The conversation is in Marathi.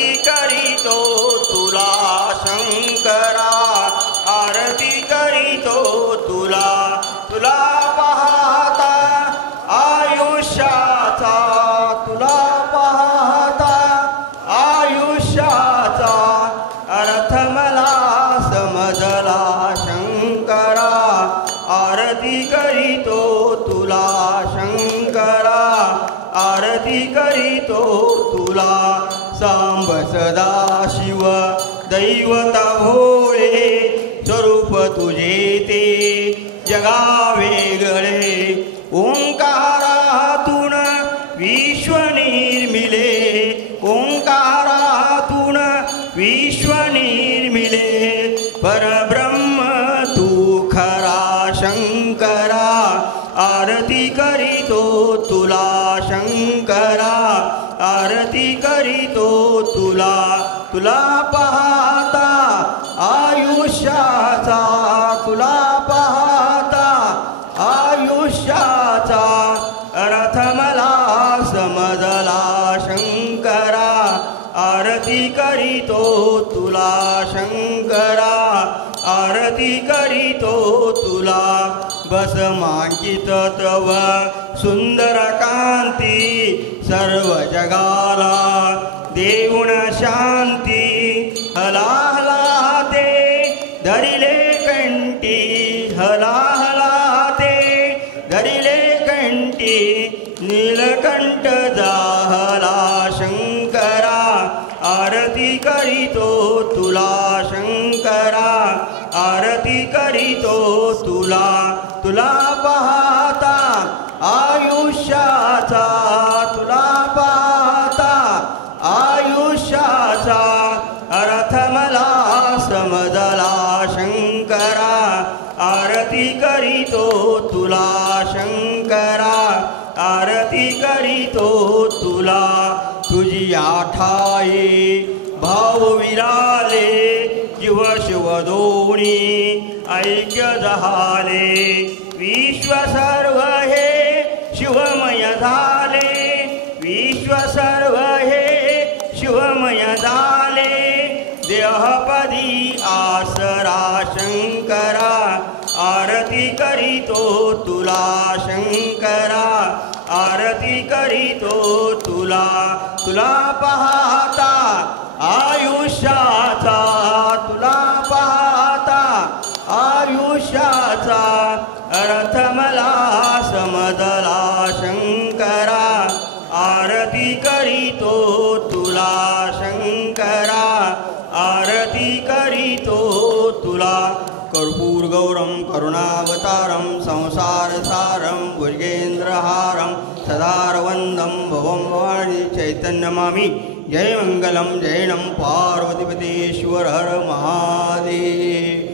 आरती करीतो तुला शंकरा आरती करीतो तुला तुला पाहता आयुष्याचा तुला पाहता आयुष्याचा अर्थ मला समजला शंकरा आरती करीतो तुला शंकरा आरती करीतो तुला सांब सदा शिव दैवता भोळे स्वरूप तुझे ते जगा वेगळे ओंकारातून विश्व निर्मिले ओंकारातून विश्व निर्मिले परब्रह्म तू खरा शंकरा आरती करीतो तुला शंकरा आरती करीतो तुला तुला पाहता आयुष्याचा तुला पाहता आयुष्याचा अर्थ मला समजला शंकरा आरती करीतो तुला शंकरा आरती करीतो तुला बस मांकित तव सुंदर कांती सर्व जगाला देऊन शांती हला हला ते धरिले कंठी हला हला ते धरिले कंठी नीलकंठ जाहला शंकरा आरती करीतो तुला शंकरा आरती करीतो तुला तुला पाहता आयुष्याचा तुला पाहता आयुष्याचा अर्थ मला समजला शंकरा आरती करीतो तुला शंकरा आरती करीतो तुला तुझी आठाई भाव विराले जीव शिव दोणी ऐक्य झाले विश्व सर्व हे शिवमय झाले विश्व सर्व हे शिवमय झाले देहपदी आसरा शंकरा आरती करीतो तुला शंकरा आरती करीतो तुला तुला पाहता आयुष्याचा तुला पाहता आयुष्याचा अर्थ मला समजला शंकरा आरती करीतो तुला शंकरा आरती करीतो तुला कर्पूर गौरम करुणावतारम संसारसारम भुजगेंद्रहारम सदारवंदम भवम भवानी चैतन्यमामि जय मंगलम जय नम पार्वतीपतेश्वर हर महादेव।